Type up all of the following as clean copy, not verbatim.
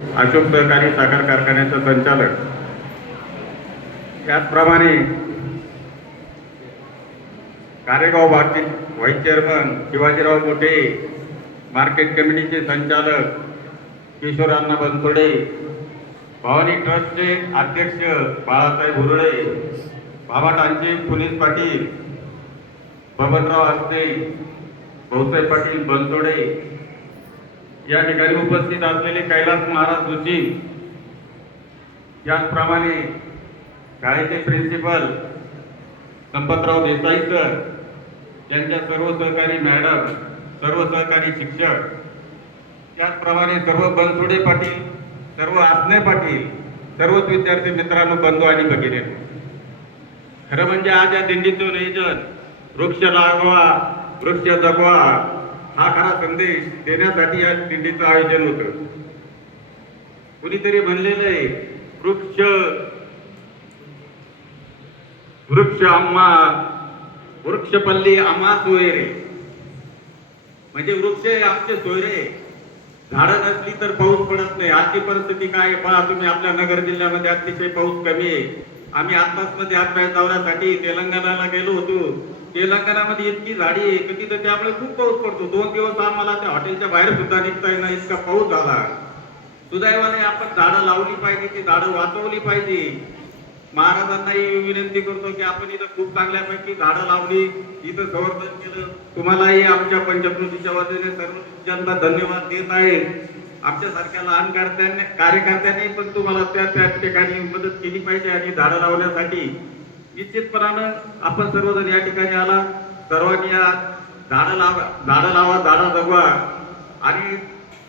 अशोक सहकारी साखर कारखान्याचा संचालक, त्याचप्रमाणे कारेगाव भागतील व्हाईस चेअरमन शिवाजीराव मोठे, मार्केट कमिटीचे संचालक किशोरांना बनसोडे, भवानी ट्रस्टचे अध्यक्ष बाळासाहेब हुरळे, भावाटांचे पोलीस पाटील बबनराव हस्ते, भाऊसाहेब पाटील बनसोडे, या ठिकाणी उपस्थित असलेले कैलास महाराज जोशी, याचप्रमाणे शाळेचे प्रिन्सिपल संपतराव देसाई सर, त्यांच्या सर्व सहकारी मॅडम, सर्व सहकारी शिक्षक, त्याचप्रमाणे सर्व बनसोडे पाटील, सर्व आसने पाटील, सर्वच विद्यार्थी मित्रांनो, बंधू आणि भगिनी, खरं म्हणजे आज या दिंडीचं नियोजन वृक्ष लागवा वृक्ष जगवा हा खरा संदेश देण्यासाठी या दिंडीचं आयोजन होतं. कुणीतरी म्हणलेलं आहे, वृक्ष वृक्ष आम्हा वृक्षपल्ली आम्हा सोयरे, म्हणजे वृक्ष आमचे सोयरे. झाडं नसली तर पाऊस पडत नाही. आजची परिस्थिती काय पहा तुम्ही, आपल्या नगर जिल्ह्यामध्ये अतिशय पाऊस कमी आहे. आम्ही आसपासमध्ये अभ्यास दौऱ्यासाठी तेलंगणाला गेलो होतो. तेलंगणामध्ये इतकी झाडी आहे की तिथं त्यामुळे खूप पाऊस पडतो. 2 दिवस आम्हाला त्या हॉटेलच्या बाहेर सुद्धा निघता येईना, इतका पाऊस झाला. सुदैवाने आपण झाडं लावली पाहिजे, ती झाडं वाचवली पाहिजे. महाराजांनाही विनंती करतो की आपण इथं खूप चांगल्यापैकी झाडं लावली, इथं संवर्धन केलं. तुम्हालाही आमच्या पंचकृतीच्या वतीने सर्व जनता धन्यवाद देत आहे. आमच्यासारख्या लहान कार्यकर्त्यांनी पण तुम्हाला त्या ठिकाणी मदत केली पाहिजे आणि झाडं लावण्यासाठी निश्चितपणानं आपण सर्वजण या ठिकाणी आला. सर्वांनी या झाडं लावा झाडं जगवा आणि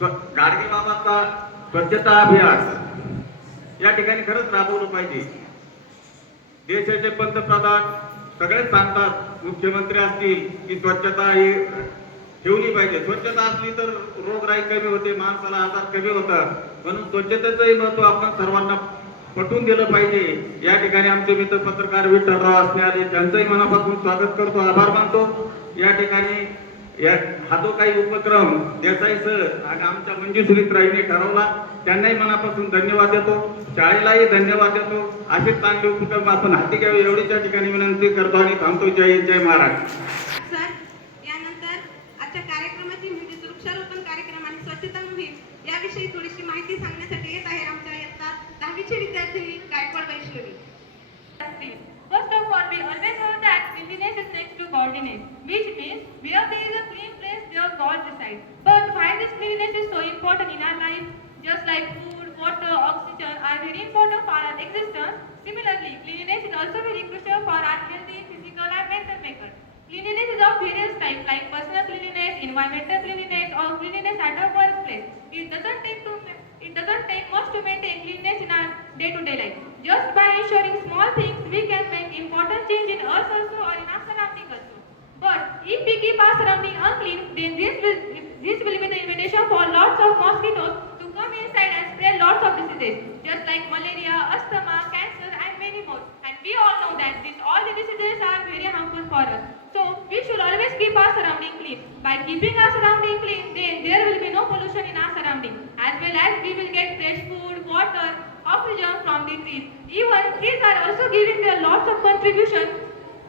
गाडगे बाबाचा स्वच्छता अभियान या ठिकाणी खरंच राबवलं पाहिजे. देशाचे पंतप्रधान सगळेच सांगतात, मुख्यमंत्री असतील की स्वच्छता ही ठेवली पाहिजे. स्वच्छता असली तर रोगराई कमी होते, माणसाला आजार कमी होतात. म्हणून स्वच्छतेचंही महत्व आपण सर्वांना पटवून दिलं पाहिजे. या ठिकाणी आमचे मित्र पत्रकार विठ्ठलराव असणे आले, त्यांचंही मनापासून स्वागत करतो, आभार मानतो. या ठिकाणी हा जो काही उपक्रम देसाई सर आणि आमच्या मंजुश्रीताईंनी ठरवला, त्यांनाही मनापासून धन्यवाद देतो. शाळेलाही धन्यवाद देतो. असे चांगले उपक्रम आपण हाती घ्यावे एवढीच या ठिकाणी विनंती करतो आणि थांबतो. जय हिंद, जय महाराज. सर, यानंतर आजच्या कार्यक्रमाची म्हणजे वृक्षारोपण कार्यक्रम आणि स्वच्छता मोहीम याविषयी थोडीशी माहिती सांगण्यासाठी येत आहे आमच्या इयत्ता 10वीचे विद्यार्थी Gaikwad Vaishnavi. First of all, we always heard that cleanliness is next to godliness, which means where there is a clean place, there God resides. But why this cleanliness is so important in our life? Just like food, water, oxygen are very important for our existence, similarly, cleanliness is also very crucial for our healthy, physical and mental makeup. Cleanliness is of various types like personal cleanliness, environmental cleanliness, or cleanliness at our workplace. It doesn't take much to maintain cleanliness in our day-to-day life. Just by ensuring small things, we can make important change in us also or in our surrounding also. But if we keep our surrounding unclean, then this will be the invitation for lots of mosquitoes to come inside and spread lots of diseases, just like malaria, asthma, cancer, and many more. And we all know that all the diseases are very harmful for us. So we should always keep our surrounding clean. By keeping our surrounding clean, then there will be no pollution in our surrounding, as well as we will get fresh food, water, oxygen from the trees. Even trees are also giving their lots of contribution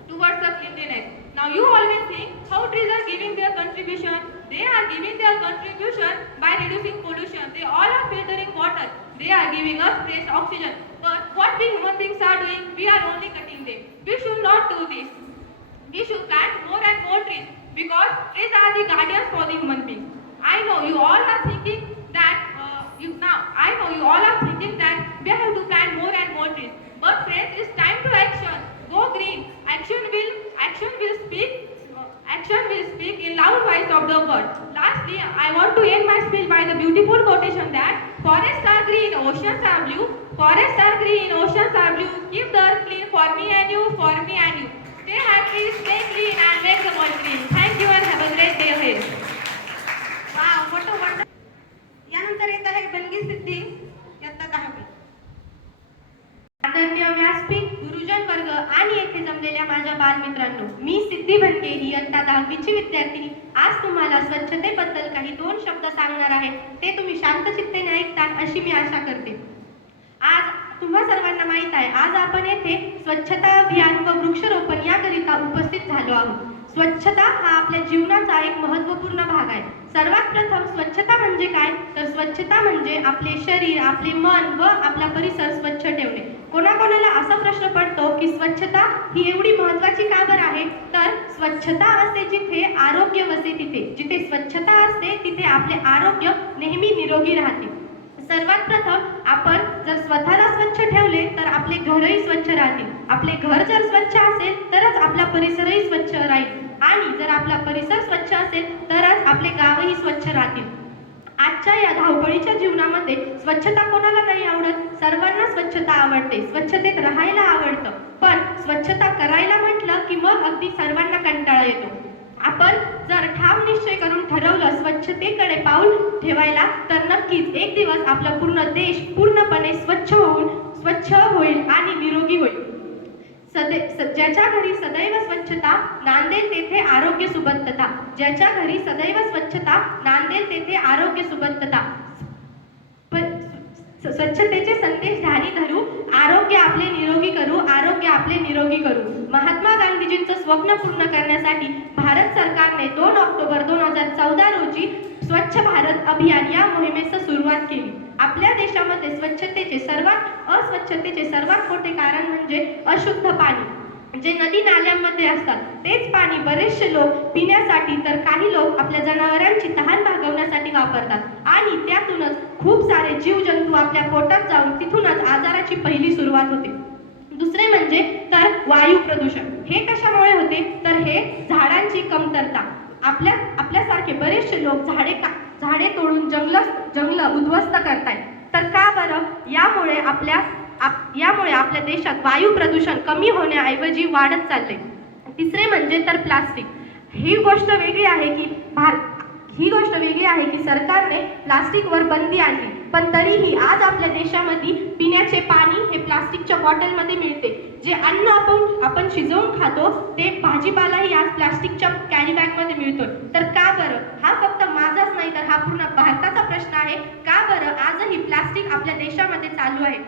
towards the cleanliness. Now you always think how trees are giving their contribution. They are giving their contribution by reducing pollution. They all are filtering water. They are giving us fresh oxygen. But what we human beings are doing, we are only cutting them. We should not do this. We should plant more and more trees because trees are the guardians for the human beings. I know you all are thinking that we have to plant more and more trees. But friends, it's time to action. Go green. Action will speak in loud voice of the word. Lastly, I want to end my speech by the beautiful quotation that forests are green, oceans are blue. Forests are green, oceans are blue. Keep the earth clean for me and you, for me and you. Stay happy, stay clean and make the world clean. Thank you and have a great day ahead. Wow, what a wonder. यानंतर येत आहे बनगी सिद्धी इयत्ता 10वी. आदरणीय व्यासपीठ, गुरुजन वर्ग आणि येथे जमलेल्या माझ्या बालमित्रांनो, मी सिद्धी बनगे ही इयत्ता 10वीची विद्यार्थिनी आज तुम्हाला स्वच्छतेबद्दल काही 2 शब्द सांगणार आहे ते तुम्ही शांतचित्तेने ऐकताल अशी मी आशा करते. आज तुम्हा सर्वांना माहीत आहे, आज आपण येथे स्वच्छता अभियान व वृक्षारोपण याकरिता उपस्थित झालो आहोत. स्वच्छता हा आपल्या जीवनाचा एक महत्त्वपूर्ण भाग आहे. सर्वात प्रथम स्वच्छता म्हणजे काय, तर स्वच्छता म्हणजे आपले शरीर, आपले मन व आपला परिसर स्वच्छ ठेवणे. कोणाकोणाला असा प्रश्न पडतो की स्वच्छता ही एवढी महत्त्वाची का बरं आहे, तर स्वच्छता असते जिथे आरोग्य वसे तिथे. जिथे स्वच्छता असते तिथे आपले आरोग्य नेहमी निरोगी राहते. सर्वात प्रथम आपण जर स्वतःला स्वच्छ ठेवले तर आपले घरही स्वच्छ राहतील. आपले घर जर स्वच्छ असेल तरच आपला परिसरही स्वच्छ राहील आणि जर आपला परिसर स्वच्छ असेल तरच आपले गावही स्वच्छ राहतील. आजच्या या धावपळीच्या जीवनामध्ये स्वच्छता कोणाला नाही आवडत, सर्वांना स्वच्छता आवडते, स्वच्छतेत राहायला आवडतं. पण स्वच्छता करायला म्हटलं की मग अगदी सर्वांना कंटाळा येतो. आपण जर ठाम निश्चय करून ठरवलं स्वच्छतेकडे पाऊल ठेवायला तर नक्कीच एक दिवस आपला पूर्ण देश पूर्णपणे स्वच्छ होईल आणि निरोगी होईल. ज्याच्या घरी सदैव स्वच्छता नांदेल तेथे आरोग्य सुबत्तता. ज्याच्या घरी सदैव स्वच्छता नांदेल तेथे आरोग्य सुबत्तता. स्वच्छतेचे संदेश ध्यानी धरू, आरोग्य आपले निरोगी करू, आरोग्य आपले निरोगी करू. महात्मा गांधीजींचं स्वप्न पूर्ण करण्यासाठी भारत सरकारने 2 ऑक्टोबर 2014 रोजी स्वच्छ भारत अभियान या मोहिमेस सुरुवात केली. आपल्या देशामध्ये अस्वच्छतेचे सर्वात मोठे कारण म्हणजे अशुद्ध पाणी, जे नदी नाल्यांमध्ये असतात. तेच पाणी बरेचसे लोक पिण्यासाठी तर काही लोक आपल्या जनावरांची तहान भागवण्यासाठी वापरतात आणि त्यातूनच खूप सारे जीवजंतू आपल्या पोटात जाऊन तिथूनच आजाराची पहिली सुरुवात होते. दुसरे म्हणजे तर वायू प्रदूषण. हे कशामुळे होते, तर हे झाडांची कमतरता. आपल्यासारखे बरेचसे लोक झाडे तोडून जंगल उद्ध्वस्त करतायत. तर का बरं, यामुळे आपल्या देशात वायू प्रदूषण कमी होण्याऐवजी वाढत चालले. तिसरे म्हणजे तर प्लास्टिक. ही गोष्ट वेगळी आहे की सरकारने प्लास्टिकवर बंदी आणली, पण तरीही आज आपल्या देशामध्ये पिण्याचे पाणी हे प्लास्टिकच्या बॉटलमध्ये मिळते. जे अन्न आपण शिजवून खातो ते भाजीपालाही आज प्लास्टिकच्या कॅरी बॅगमध्ये मिळतो. तर का बरं, हा फक्त माझाच नाही तर हा पूर्ण भारताचा प्रश्न आहे. का बरं आजही प्लास्टिक आपल्या देशामध्ये चालू आहे.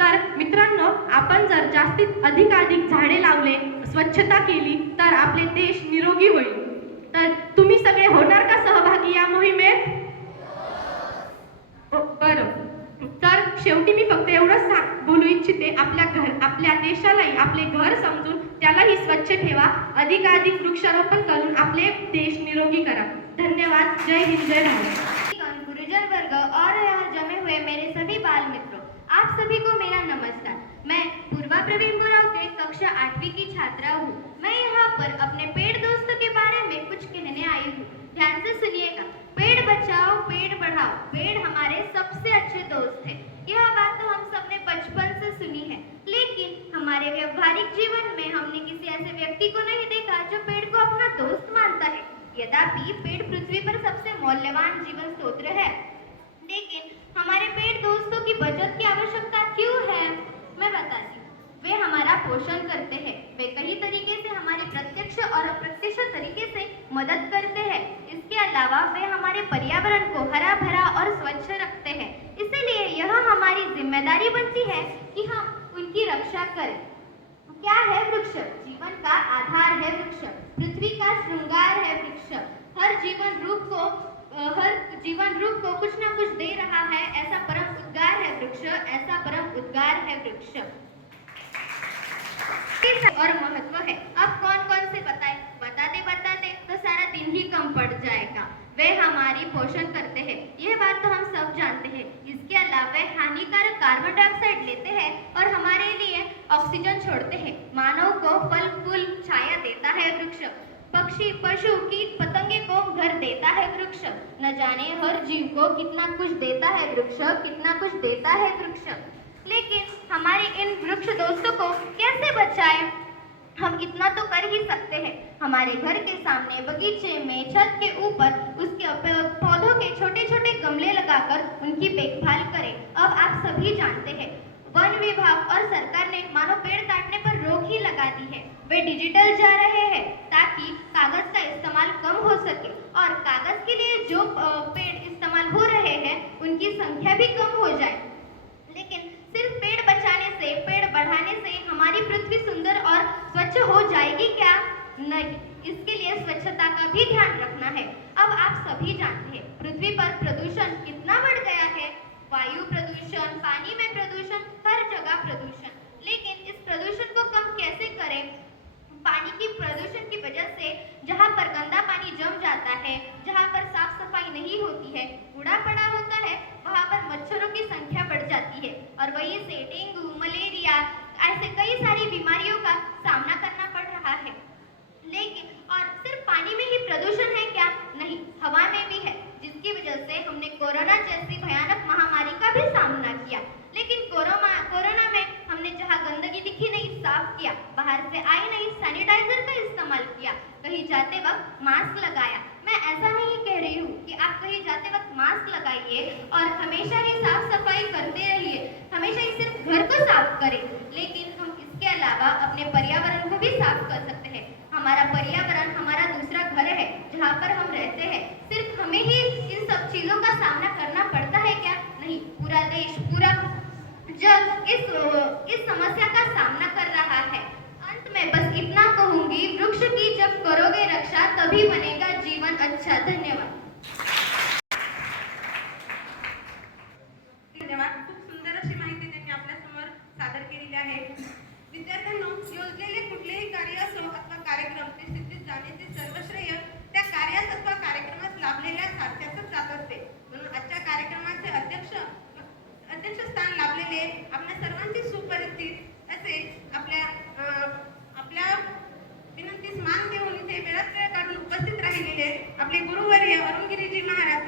तर मित्रांनो, आपण जर जास्तीत अधिक झाडे लावले, स्वच्छता केली तर आपले देश निरोगी होईल. तर तुम्ही सगळे होणार का सहभागी या मोहिमेत? बरं, तर शेवटी मी फक्त एवढंच बोलू इच्छिते, आपल्या देशालाही आपले घर समजून त्यालाही स्वच्छ ठेवा. अधिकाधिक वृक्षारोपण करून आपले देश निरोगी करा. धन्यवाद. जय हिंद, जय भारत. गुरुजन वर्ग और यहाँ जमे हुए मेरे सभी बाल मित्रों, आप सभी को मेरा नमस्कार. मैं पूर्वा प्रवीण गुराव के कक्षा 8वीं की छात्रा हूँ. मैं यहाँ पर अपने पेड़ दोस्तों के बारे में कुछ कहने आई हूँ. ध्यान से सुनिएगा. पेड़ बचाओ, पेड़ बढ़ाओ. पेड़ हमारे सबसे अच्छे दोस्त हैं. यह बात तो हम सबने बचपन से सुनी है, लेकिन हमारे व्यवहारिक जीवन में हमने किसी ऐसे व्यक्ति को नहीं देखा जो पेड़ को अपना दोस्त मानता है. यद्यपि पेड़ पृथ्वी पर सबसे मूल्यवान जीवन स्रोत है, लेकिन हमारे पेड़ दोस्तों की बचत की आवश्यकता क्यों है, मैं बताती हूँ. वे हमारा पोषण करते हैं. वे कई तरीके से हमारे प्रत्यक्ष और अप्रत्यक्ष तरीके से मदद करते हैं. इसके अलावा वे हमारे पर्यावरण को हरा भरा और स्वच्छ रखते हैं. इसलिए यह हमारी जिम्मेदारी बनती है कि हम उनकी रक्षा करें. क्या है वृक्ष? जीवन का आधार है वृक्ष. पृथ्वी का श्रृंगार है वृक्ष. हर जीवन रूप को कुछ न कुछ दे रहा है. ऐसा परम उद्गार है वृक्ष. ऐसा परम उद्गार है वृक्ष. और महत्व है. अब कौन से बताते तो सारा दिन ही कम पड़ जाएगा. वे हमारी पोषण करते हैं, यह बात तो हम सब जानते हैं. इसके अलावा वे हानिकारक कार्बन डाइऑक्साइड लेते हैं और हमारे लिए ऑक्सीजन छोड़ते हैं. मानव को फल फूल छाया देता है वृक्ष. पक्षी पशु कीट पतंगे को घर देता है वृक्ष. न जाने हर जीव को कितना कुछ देता है वृक्ष, कितना कुछ देता है वृक्ष. लेकिन हमारे इन वृक्ष दोस्तों को कैसे बचाएं? हम इतना तो कर ही सकते हैं. हमारे घर के सामने बगीचे में, छत के ऊपर उसके पौधों के छोटे छोटे गमले लगाकर उनकी देखभाल करें. अब आप सभी जानते हैं वन विभाग और सरकार ने मानो पेड़ काटने पर रोक ही लगा दी है. वे डिजिटल जा रहे हैं ताकि कागज का इस्तेमाल कम हो सके और कागज के लिए जो पेड़ इस्तेमाल हो रहे हैं उनकी संख्या भी कम हो जाए। लेकिन सिर्फ पेड़ बचाने से, पेड़ बढ़ाने से हमारी पृथ्वी सुंदर और स्वच्छ हो जाएगी क्या? नहीं, इसके लिए स्वच्छता का भी ध्यान रखना है। अब आप सभी जानते हैं पृथ्वी पर प्रदूषण कितना बढ़ गया है। वायु प्रदूषण, पानी में प्रदूषण, हर जगह प्रदूषण। लेकिन इस प्रदूषण को कम कैसे करें? पानी की प्रदूषण की वजह से जहाँ पर गंदा पानी जम जाता है, जहाँ पर साफ सफाई नहीं होती है, कूड़ा पड़ा होता है, वहाँ पर मच्छरों की संख्या बढ़ जाती है और वहीं से डेंगू, मलेरिया, ऐसे कई सारी बीमारियों का सामना करना पड़ रहा है। लेकिन और सिर्फ पानी में ही प्रदूषण है क्या? नहीं, हवा में भी है, जिसकी वजह से हमने कोरोना जैसी भयानक महामारी का भी सामना किया। लेकिन कोरोना में हमने जहाँ गंदगी दिखी नहीं, साफ किया, बाहर से आई नहीं, सैनिटाइजर का इस्तेमाल किया, कहीं जाते वक्त मास्क लगाया। मैं ऐसा नहीं कह रही हूँ कि आप कहीं जाते वक्त मास्क लगाइए और हमेशा ही साफ सफाई करते रहिए, हमेशा ही सिर्फ घर को साफ करें। लेकिन हम इसके अलावा अपने पर्यावरण को भी साफ कर सकते हैं। हमारा पर्यावरण हमारा दूसरा घर है जहाँ पर हम रहते हैं। सिर्फ हमें ही इन सब चीजों का सामना करना पड़ता है क्या? नहीं, पूरा देश, पूरा जग इस समस्या का सामना कर रहा है। अंत में बस इतना कहूंगी, वृक्ष की जब करोगे रक्षा तभी बनेगा जीवन अच्छा। धन्यवाद। धन्यवाद। खूप सुंदर अशी माहिती त्यांनी आपल्या समोर सादर केलेली आहे। विद्यार्थ्यांनो, योजलेले कुठलेही कार्य असो अथवा कार्यक्रम ते सिद्धीत जाण्याचे सर्व श्रेय त्या कार्यास अथवा कार्यक्रमास लाभलेल्या सारथ्याच जात असते। म्हणून आजच्या कार्यक्रमाचे अध्यक्षस्थान लाभलेले आपल्या सर्वांची सुपरिचित असे आपल्या विनंतीस मान देऊन इथे वेळात वेळ काढून उपस्थित राहिलेले आपले गुरुवर्य अरुणगिरीजी महाराज